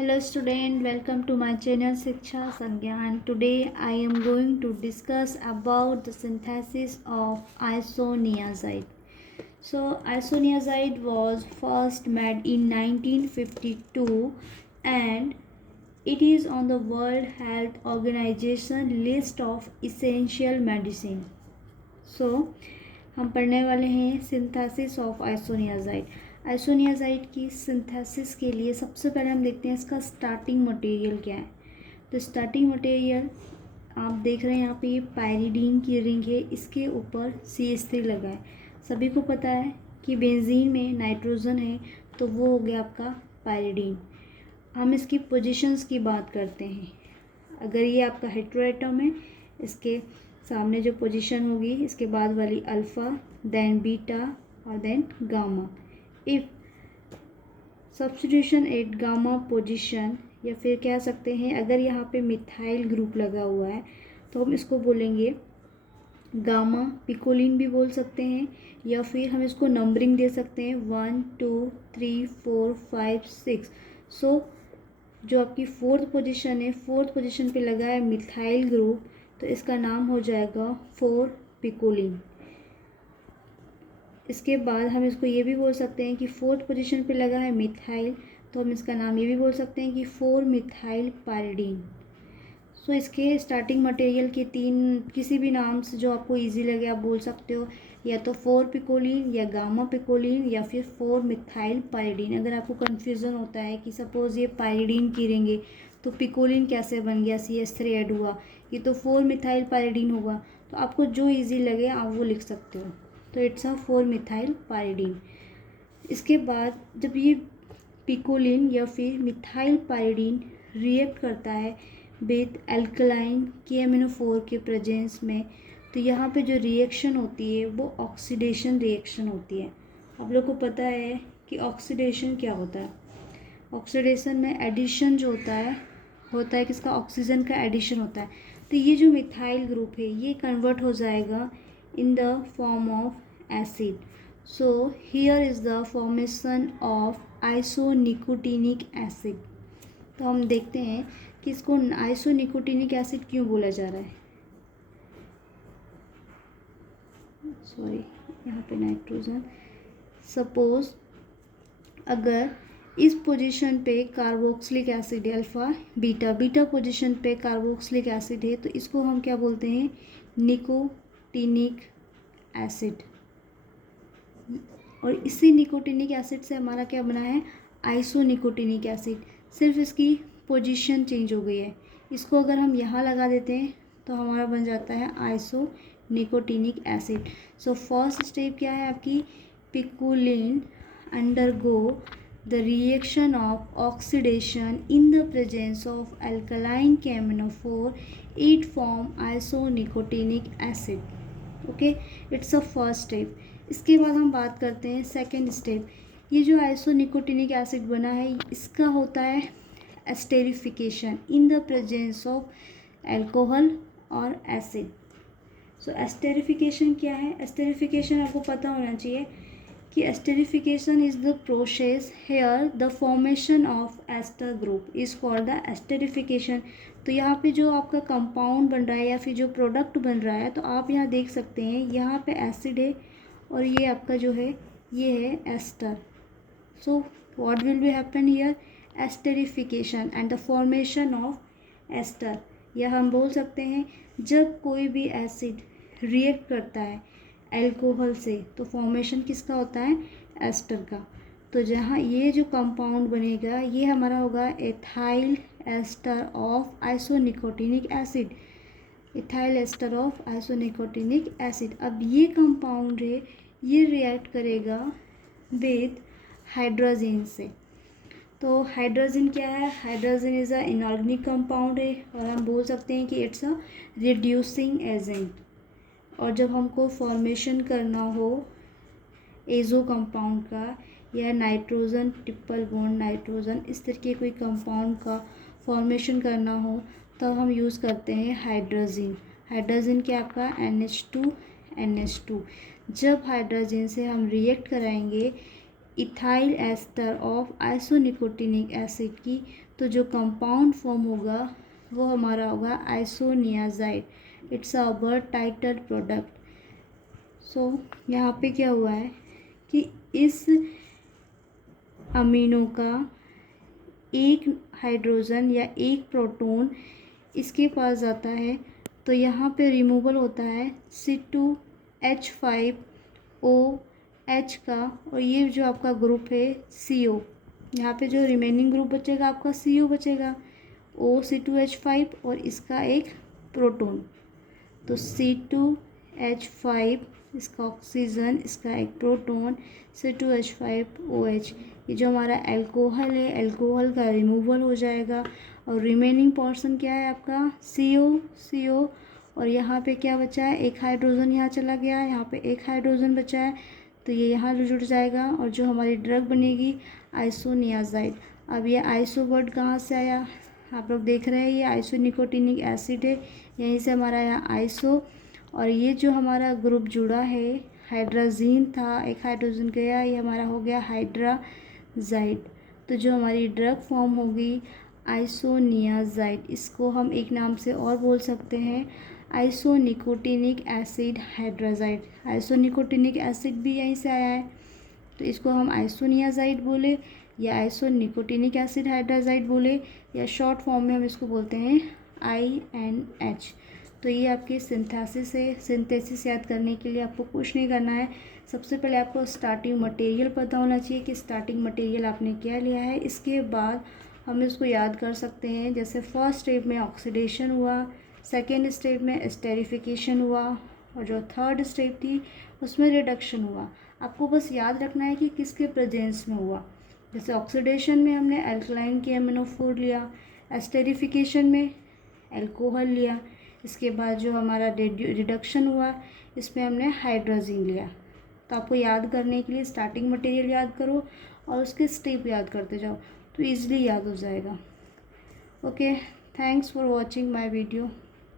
Hello student, welcome to my channel Shiksha Sangyan. Today I am going to discuss about the synthesis of isoniazide. So isoniazide was first made in 1952 and it is on the World Health Organization list of essential medicine. So हम पढ़ने वाले हैं synthesis of isoniazid. Isoniazid की synthesis के लिए सबसे पहले हम देखते हैं इसका स्टार्टिंग मटेरियल क्या है। तो स्टार्टिंग मटेरियल आप देख रहे हैं यहाँ पे ये पायरिडीन की रिंग है, इसके ऊपर CH3 लगा है। सभी को पता है कि बेंजीन में नाइट्रोजन है तो वो हो गया आपका पायरिडीन। हम इसकी पोजीशंस की बात करते हैं। अगर ये आपका हेटेरोएटम है, इसके सामने जो पोजीशन होगी इसके बाद वाली अल्फ़ा, देन बीटा और then gamma. If substitution at gamma position, या फिर कह सकते हैं अगर यहाँ पे मिथाइल ग्रुप लगा हुआ है तो हम इसको बोलेंगे गामा पिकोलिन भी बोल सकते हैं, या फिर हम इसको नंबरिंग दे सकते हैं 1 2 3 4 5 6। सो जो आपकी फोर्थ पोजीशन है, फोर्थ पोजीशन पे लगा है मिथाइल ग्रुप, तो इसका नाम हो जाएगा 4 पिकोलिन। इसके बाद हम इसको ये भी बोल सकते हैं कि फोर्थ पोजीशन पे लगा है मिथाइल, तो हम इसका नाम ये भी बोल सकते हैं कि 4 मिथाइल पायरिडीन। सो इसके स्टार्टिंग मटेरियल के तीन किसी भी नाम से जो आपको इजी लगे आप बोल सकते हो, या तो 4 पिकोलिन या गामा पिकोलिन या फिर 4 मिथाइल पायरिडीन। अगर आपको कन्फ्यूज़न होता है कि सपोज़ ये पायरिडीन की रिंग है तो पिकोलिन कैसे बन गया, CH3 ऐड हुआ, ये तो 4 मिथाइल पायरिडीन होगा, तो आपको जो ईजी लगे आप वो लिख सकते हो। तो इट्स अ 4 मिथाइल पायरिडीन। इसके बाद जब ये पिकोलिन या फिर मिथाइल पायरिडीन रिएक्ट करता है विद एल्कलाइन KMnO4 के प्रेजेंस में, तो यहाँ पे जो रिएक्शन होती है वो ऑक्सीडेशन रिएक्शन होती है। आप लोग को पता है कि ऑक्सीडेशन क्या होता है। ऑक्सीडेशन में एडिशन जो होता है किसका, ऑक्सीजन का एडिशन होता है। तो ये जो मिथाइल ग्रुप है ये कन्वर्ट हो जाएगा in the form of acid. So here is the formation of isonicotinic acid. तो हम देखते हैं कि इसको आइसोनिकोटिनिक एसिड क्यों बोला जा रहा है। सॉरी, यहाँ पे नाइट्रोजन। सपोज अगर इस पोजीशन पे कार्बोक्सिलिक एसिड है, अल्फ़ा बीटा बीटा पोजीशन पे कार्बोक्सिलिक एसिड है, तो इसको हम क्या बोलते हैं, निकोटिनिक एसिड। और इसी निकोटिनिक एसिड से हमारा क्या बना है, आइसोनिकोटिनिक एसिड। सिर्फ इसकी पोजीशन चेंज हो गई है। इसको अगर हम यहाँ लगा देते हैं तो हमारा बन जाता है आइसोनिकोटिनिक एसिड। सो फर्स्ट स्टेप क्या है आपकी, पिकोलिन undergo the reaction of oxidation in the presence of alkaline KMnO4, it form isonicotinic acid. Okay, it's a first step. इसके बाद हम बात करते हैं सेकेंड स्टेप। ये जो आइसोनिकोटिनिक एसिड बना है इसका होता है esterification in the presence of alcohol और एसिड। सो एस्टेरिफिकेशन क्या है, एस्टेरिफिकेशन आपको पता होना चाहिए कि esterification is the process here the formation of ester group is called the esterification. तो यहाँ पे जो आपका कंपाउंड बन रहा है या फिर जो प्रोडक्ट बन रहा है, तो आप यहाँ देख सकते हैं यहाँ पे एसिड है और ये आपका जो है ये है ester. So what will be happen here, esterification and the formation of ester. या हम बोल सकते हैं जब कोई भी एसिड रिएक्ट करता है एल्कोहल से तो फॉर्मेशन किसका होता है, एस्टर का। तो जहाँ ये जो कंपाउंड बनेगा ये हमारा होगा ethyl ester of isonicotinic acid, ethyl ester of isonicotinic acid. अब ये कंपाउंड है ये रिएक्ट करेगा विद हाइड्रोजन से। तो हाइड्रोजन क्या है, hydrogen is a inorganic compound है और हम बोल सकते हैं कि इट्स अ रिड्यूसिंग एजेंट। और जब हमको फॉर्मेशन करना हो एजो कंपाउंड का या नाइट्रोजन ट्रिपल बॉन्ड नाइट्रोजन इस तरह के कोई कंपाउंड का फॉर्मेशन करना हो तब हम यूज़ करते हैं हाइड्रोजन। हाइड्रोजन क्या आपका NH2 NH2। जब हाइड्रोजन से हम रिएक्ट कराएंगे ethyl ester of isonicotinic acid की, तो जो कंपाउंड फॉर्म होगा वो हमारा होगा isoniazid. It's a word title product. So यहाँ पे क्या हुआ है कि इस अमीनो का एक हाइड्रोजन या एक प्रोटॉन इसके पास जाता है, तो यहाँ पे रिमूवल होता है C2H5OH का, और ये जो आपका ग्रुप है CO, यहाँ पे जो रिमेनिंग ग्रुप बचेगा आपका CO बचेगा, O C2H5 और इसका एक प्रोटॉन, तो C2H5 इसका ऑक्सीजन, इसका एक प्रोटॉन C2H5OH। ये जो हमारा अल्कोहल है, अल्कोहल का रिमूवल हो जाएगा और रिमेनिंग पोर्शन क्या है आपका CO। और यहाँ पे क्या बचा है, एक हाइड्रोजन यहाँ चला गया है, यहाँ पे एक हाइड्रोजन बचा है, तो ये यहाँ जुड़ जाएगा और जो हमारी ड्रग बनेगी आइसोनियाजाइड। अब ये आइसो वर्ड कहाँ से आया, आप लोग देख रहे हैं ये आइसोनिकोटिनिक एसिड है, यहीं से हमारा यहाँ आइसो, और ये जो हमारा ग्रुप जुड़ा है हाइड्राजीन था, एक हाइड्रोजन गया, ये हमारा हो गया हाइड्राजाइड। तो जो हमारी ड्रग फॉर्म होगी आइसोनियाजाइड, इसको हम एक नाम से और बोल सकते हैं आइसोनिकोटिनिक एसिड हाइड्राजाइड। आइसोनिकोटिनिक एसिड भी यहीं से आया है, तो इसको हम आइसोनियाजाइड बोले या आइसोनिकोटिनिक एसिड हाइड्राजाइड बोले, या शॉर्ट फॉर्म में हम इसको बोलते हैं INH। तो ये आपकी सिंथेसिस है। सिंथेसिस याद करने के लिए आपको कुछ नहीं करना है, सबसे पहले आपको स्टार्टिंग मटेरियल पता होना चाहिए कि स्टार्टिंग मटेरियल आपने क्या लिया है। इसके बाद हम इसको याद कर सकते हैं, जैसे फर्स्ट स्टेप में ऑक्सीडेशन हुआ, सेकेंड स्टेप में एस्टेरिफिकेशन हुआ, और जो थर्ड स्टेप थी उसमें रिडक्शन हुआ। आपको बस याद रखना है कि किसके प्रेजेंस में हुआ। जैसे ऑक्सीडेशन में हमने अल्कलाइन के एमिनो4 लिया, एस्टेरिफिकेशन में अल्कोहल लिया, इसके बाद जो हमारा रिडक्शन हुआ इसमें हमने हाइड्रोजीन लिया। तो आपको याद करने के लिए स्टार्टिंग मटेरियल याद करो और उसके स्टेप याद करते जाओ, तो ईजिली याद हो जाएगा। Okay, thanks for watching my video.